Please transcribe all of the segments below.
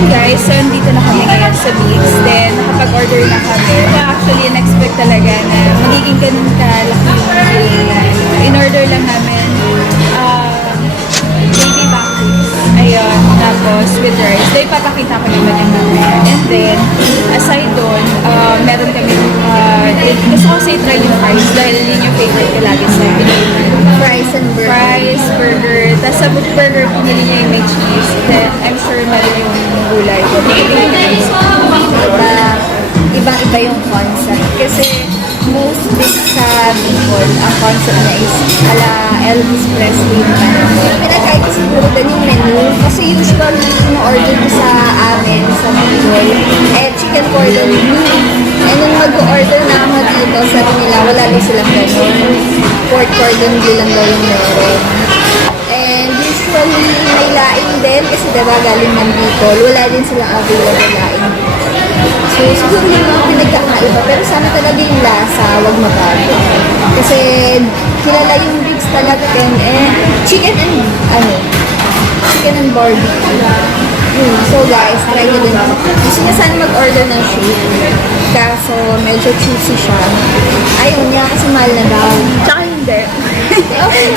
yun guys, so dito na kami ngayon sa Bix. Then, nakapag-order na kami. Actually, in-expect talaga na magiging ganun kalaki yung bill na in-order lang namin. Baby back ribs. Ayun, tapos with rice. So, ipapakita ko naman yung mamaya. And then, aside doon, meron kami, gusto ko kasi try yung fries dahil yun yung favorite ko lagi sa Fries and burger. Fries, burger. Tapos sa burger, pinili niya yung may cheese. Then, I'm sure meron yung gulay. Iba-iba yung concept. Kasi mostly sa Bicol, ang concept na is ala Elvis Presley. Pinagkait ko siguro din yung menu. Kasi usually, in-order ko sa amin, sa Bicol, chicken cordon bleu. And nung mag-order na ako dito, sabi nila, wala lang silang ganun. Pork cordon bleu lang daw yung meron. And usually, may laing din, kasi diba galing ng Bicol, wala din silang available laing. So, siguro yung mga pinagkakaiba, pero sana talaga yung lasa, wag mabago. Kasi, kilala yung ribs talaga din, chicken and barbecue. So guys, try nyo din. Gusto niya sana mag-order ng shake. Kaso, medyo juicy siya. Ayaw niya kasi mahal na daw. Tsaka hindi.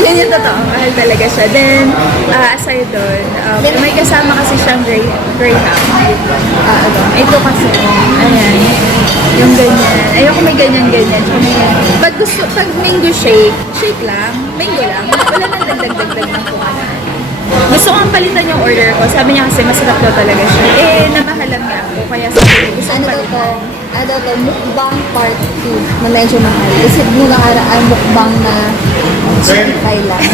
Yan yung totoo. Mahal talaga siya. Then, aside doon, may kasama kasi siyang greyhound. Ito kasi, ayan. Yung ganyan. Ayoko may ganyan-ganyan. Pag mango shake lang. Mango lang. Wala nang dagdag-dagdag ng kumanan. Gusto kong palitan yung order ko. Sabi niya kasi masarap daw talaga siya. Namahalan nga ako. Kaya sabi ko, gusto kong palitan. Ano to? Mukbang part 2 na medyo mahal. Kasi mula ang mukbang na Thailand.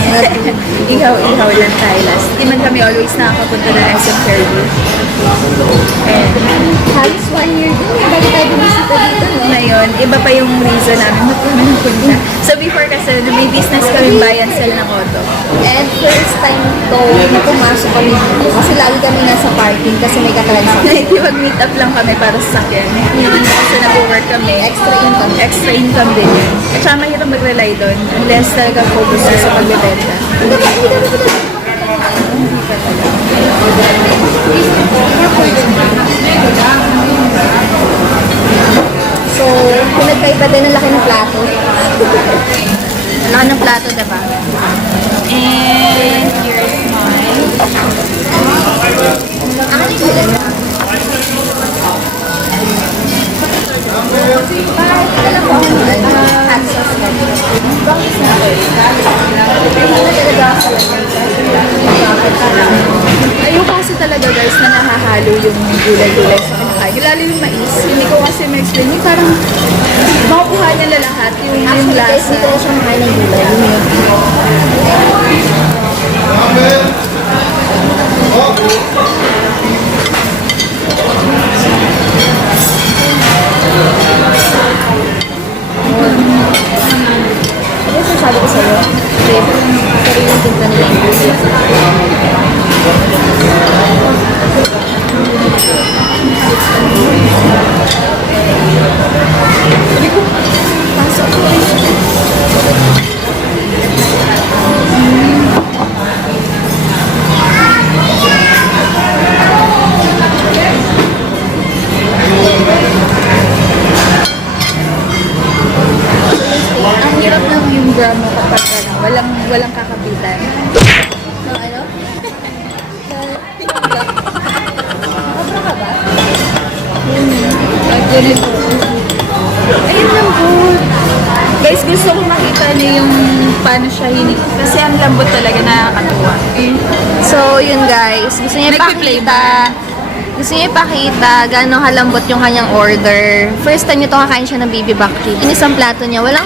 Ihaw lang Thailand. Hindi man kami always nakakapunta na SM Fairview. Halos 1 year din. Bago tayo bumisita dito, no? Ngayon, iba pa yung reason namin magpunta. So before kasi, may business kami bayan sila ng auto. And first time to na pumasok kami dito. Kasi lagi kami nasa parking kasi may kakalansang. Nakikipag-meet up lang kami para sa sakyan. Kasi nag-work kami. Extra income. Extra income din yun. At saka mahirap mag-rely doon unless talaga focus na sa pagbebenta. Hindi pa talaga. So, pinagkaiba din ang laki ng plato. Ang laki ng plato, diba? And here's mine. Dala po ako ng hot sauce lang. Bangis na ako eh. Ayoko kasi talaga guys na nahahalo yung gulay-gulay sa kinakain. Lalo yung mais. Hindi ko kasi ma-explain. Yung parang makukuha nila lahat yung lasa. Actually, dito ko siya makain ng gulay. Ano yung sabi ko sa'yo? Sariling tinta nila yung gulay. Pasok ko. Ang hirap lang yung gram mo kapag walang kakabitan. No, ano? Nakapra ka ba? Ganito. Ayun lang po. Guys, gusto ko makita niyo yung paano siya hinig. Kasi ang lambot talaga, nakakatuwa. So, yun guys. Gusto niya ipakita gano'ng halambot yung kanyang order. First time nito kakain siya ng baby back ribs. Yung isang plato niya, wala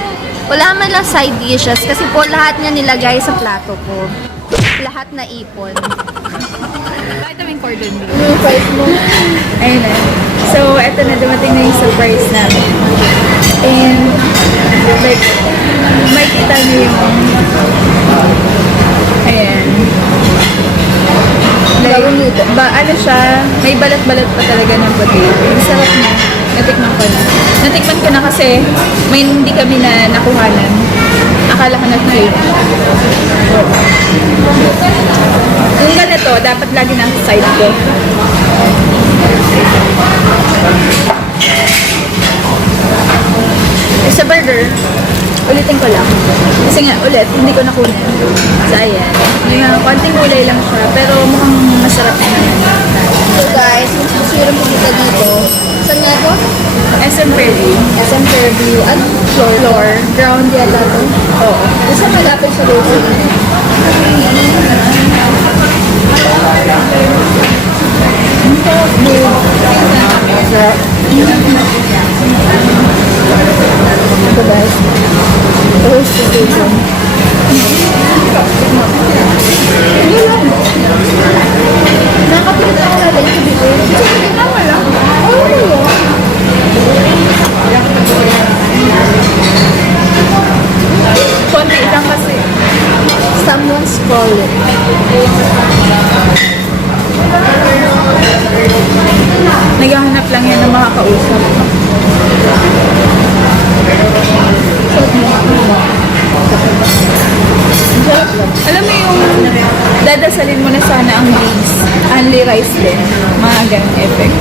man lang side dishes kasi po lahat niya nilagay sa plato ko. Lahat na ipon. Bakit namin cordon bleu? Yung price mo? Ayun na. So, eto na, dumating na yung surprise namin. And, like, makikita niyo yung, ayan. Like, ano siya, may balat-balat pa talaga ng potato. Ang sarap na. Natikman ko na. Natikman ko na kasi may hindi kami na nakuhanan. Akala ko na-plate. Kung ganito, dapat lagi nasa side ko. Sa burger, ulitin ko lang. Kasi nga, ulit, hindi ko nakunin. So, ayan. May mga konting gulay lang siya, pero mukhang masarap na yan. So guys, kung gusto nyo rin pumunta dito, saan nga to? SM Fairview. SM Fairview. Ano? Floor. Ground yata to. Oo. Gusto malapit sa grocery. Ito guys. Roast chicken. Nakapilip ako natin sa Bicol. Sige, tama lang. Konti lang kasi. Someone's calling. Naghahanap lang yan ng makakausap. Alam mo yung dadasalin mo na sana ang beans, only rice din. Mga ganong effect.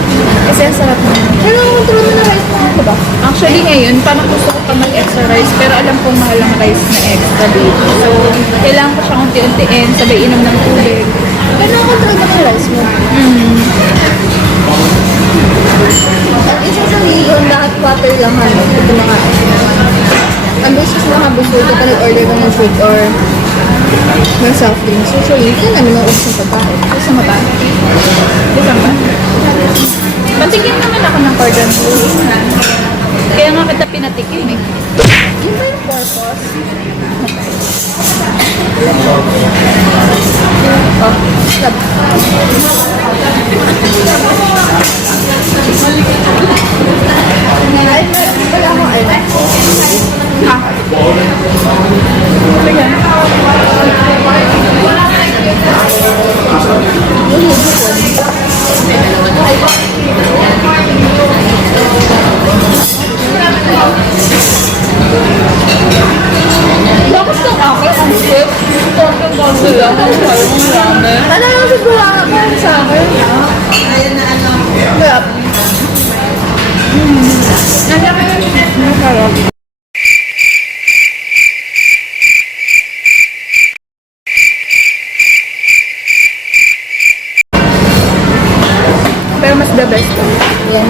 Kasi ang sarap na. Pero kung tuloy mo na rice mo, ano ba? Actually ngayon, parang gusto ko pa mag-extra rice, pero alam kong mahal ang rice na extra dito. So, kailangan ko siyang unti-untiin, sabay inom ng tubig. Pero kung tuloy mo na rice mo. Ang isa sa ligon, lahat water lang ano. Ito na nga. Ang beses na kabusog ka pa nag-order ka ng food or ng soft drinks. So, yun namin ang ubos ng pagkain. Gusto mo ba? Gusto mo ba? Patikim naman ako ng cordon bleu. Kaya nga kita pinatikim eh. Yun ba yung purpose? Oh. Sab. Ay, wala akong ano. Ha? Ayan. Bakit ng akin ang sip? Konti-konti lang ang sayo ng ramen. Ano lang siguro ako sa akin? Sarap. Masarap. Pero mas the best pa. Yan.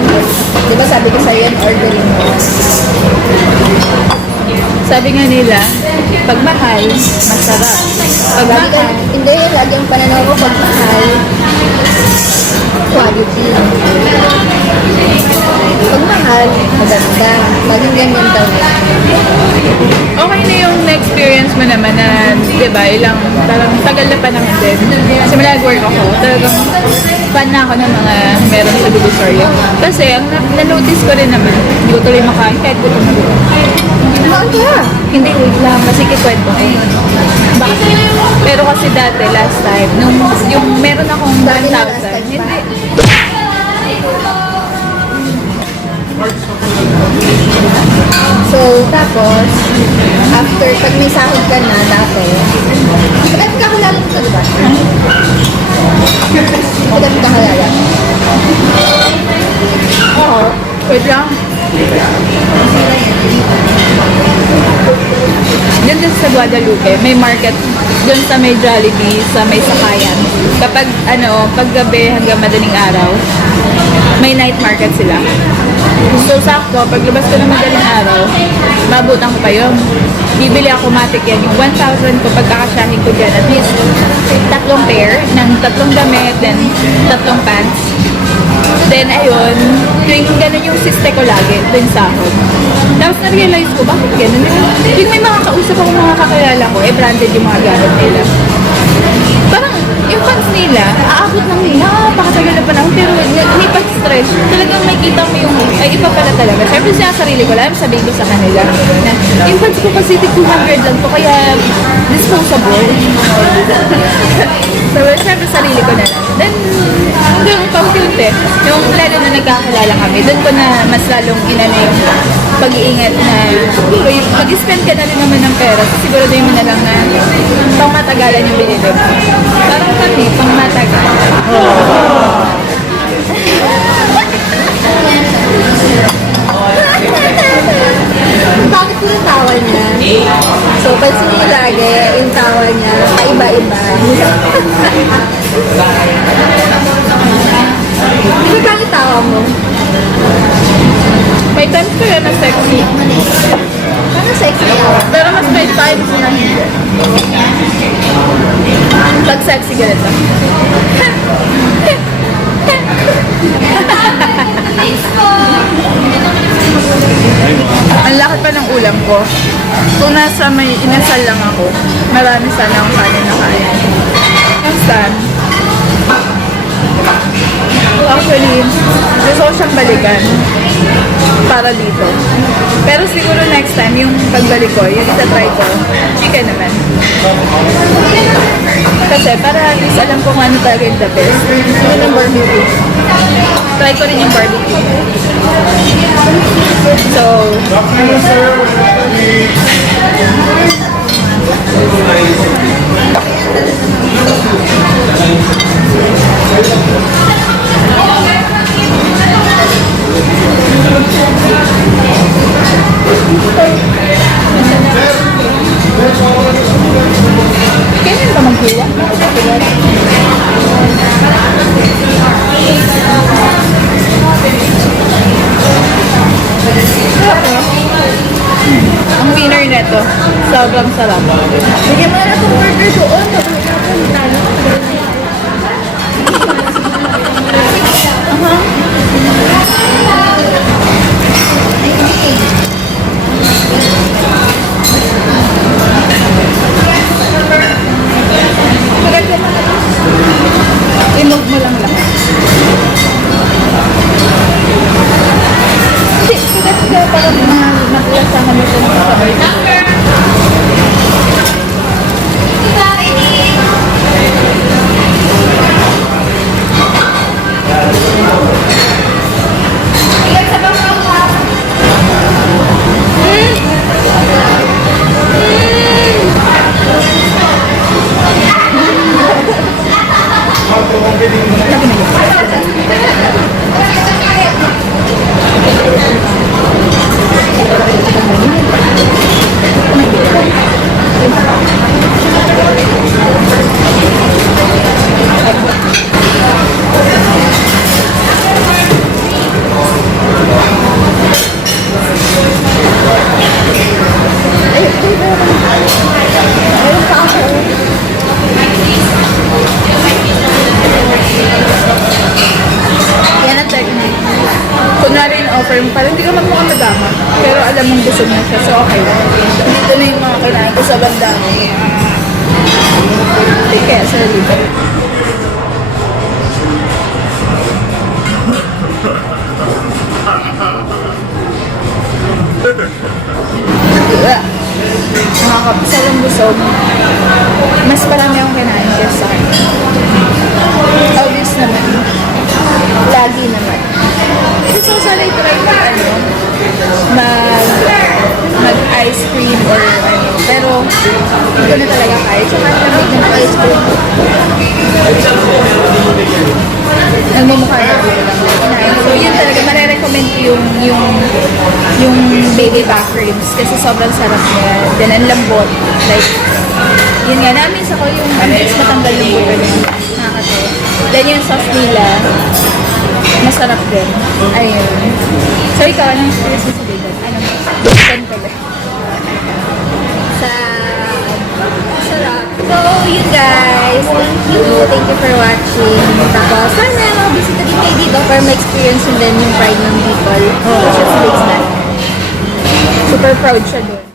Di ba sabi ko sa'yo yan, ordering mo. Sabi nga nila, pag mahal, masarap. Pag Lagi ka, mahal, hindi, lagi ang pananaw ko pag mahal, quality. Pag mahal, maganda. Laging ganyan daw. okay na yung na-experience mo naman na, di ba, ilang, parang tagal na panahon din. Kasi mag-work ako, talagang fan na ako ng mga meron sa Divisoria. Kasi, ang na-notice ko rin naman, hindi ko tuloy makain kahit gutom na gutom. Mahal ka. Hindi, wait lang, kasi kikwento ko. Bakit? Pero kasi dati, last time, nung yung meron akong Dati na 1,000, last time hindi, pa. So, tapos, after, pag may sahod ka na, dati, bakit kakalala mo ito, di ba? Bakit kakalala? oo, wait lang. Doon din sa Guadalupe, may market doon sa may Jollibee, sa may Sakayan. Kapag paggabi hanggang madaling araw, may night market sila. So sakto, paglabas ko ng madaling araw, mabutan ko pa yun. Bibili ako matik yan. Yung 1,000 ko, pagkakasyahin ko dyan, at least 3 pair ng 3 damit, then 3 pants. Then, ayun, tuwing ganun yung siste ko lagi, tuwing sahod. Tapos na-realize ko, bakit ganun? Tuwing may mga kausap ako, mga kakilala ko, branded yung mga gamit nila. Parang, yung pants nila, aabot lang nila, pakatagal na panahon, pero hindi pa stress. Talagang may kita mo yung, ay iba pala talaga. Siyempre siya sarili ko lang, sabihin ko sa kanila, na yung pants ko kasi 200 lang to, kaya disposable. So, siyempre sarili ko na lang. Then, hanggang paunti-unti, yung lalo na nagkakilala kami, doon ko na mas lalong inana yung pag-iingat na mag-spend ka na rin naman ng pera. So, siguraduhin mo na lang na pang-matagalan yung binili mo. Parang kami, pang-matagalan. sexy. Parang sexy ako. Pero mas may time na hindi. Pag sexy ganito. Ang lakad pa ng ulam ko. Kung nasa may inasal lang ako, marami sana akong kanin na kaya. Next time, actually, gusto ko siyang balikan para dito. Pero siguro next time, yung pagbalik ko, yung itatry ko, chicken naman. Kasi para at least alam ko kung ano talaga yung the best. Yung barbecue. Try ko rin yung barbecue. So, kailan ba maghiwa? Ang winner neto, sobrang sarap. Bigyan mo na itong order doon. I-move mo lang lahat. Hindi, kasi parang naplasahan mo ito ng sabay. Yan ang technique. Kunwari in-offer mo, parang hindi ka magmukhang madama. Pero alam mong gusto mo siya, so okay lang. Dito na yung mga kailangan ko sa banda. Take care, sir. Nakakapisa lang busog. Mas marami akong kinain kaysa sa akin. Obvious naman. Lagi naman. So, sana i-try ko mag-ice cream or ano. Pero, hindi ko na talaga kaya. So, kahit nabig na ice cream. Nagmumukha na ako lang. So, yun talaga. Marirecommend ko yung baby back ribs. Kasi sobrang sarap niya. Then, ang lambot. Like, yun nga. Namin sa ko yung is matanggal yung buto niya. Nakakatawa. Then, yung sauce nila. Masarap din. Ayun. So, ikaw, anong experience mo sa vegan? Anong vegan pala? Sarap. So, yun guys. Thank you for watching. Tapos, sana mabisita din kayo dito para ma-experience yun din yung pride ng Bicol. Which is big na. Super proud siya doon.